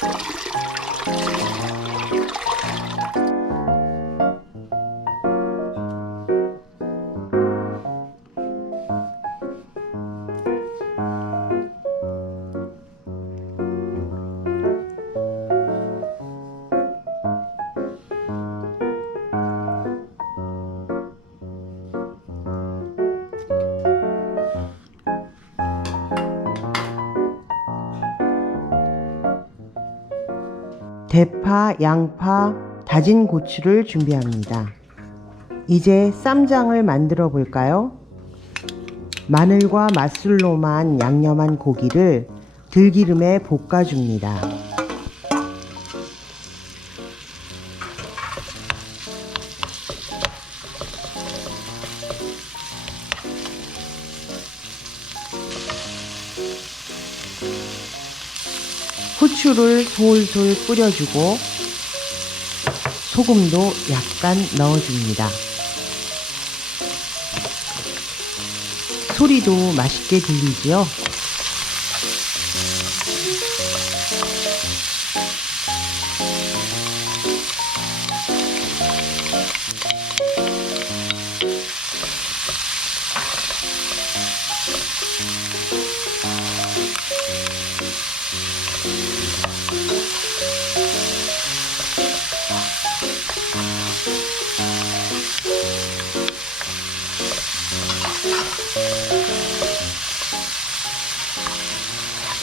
Bye. 대파, 양파, 다진 고추를 준비합니다. 이제 쌈장을 만들어 볼까요? 마늘과 맛술로만 양념한 고기를 들기름에 볶아줍니다. 후추를 솔솔 뿌려주고 소금도 약간 넣어줍니다. 소리도 맛있게 들리지요?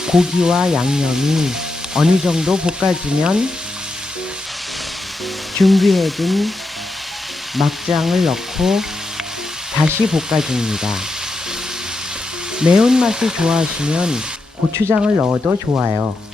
고기와 양념이 어느 정도 볶아지면 준비해둔 막장을 넣고 다시 볶아줍니다. 매운맛을 좋아하시면 고추장을 넣어도 좋아요.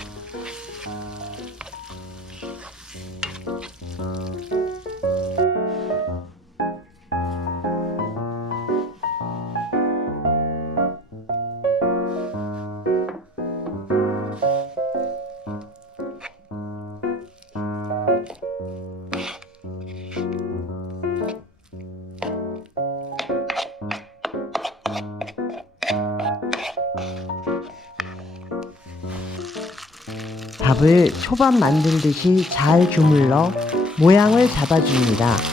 밥을 초밥 만들듯이 잘 주물러 모양을 잡아줍니다.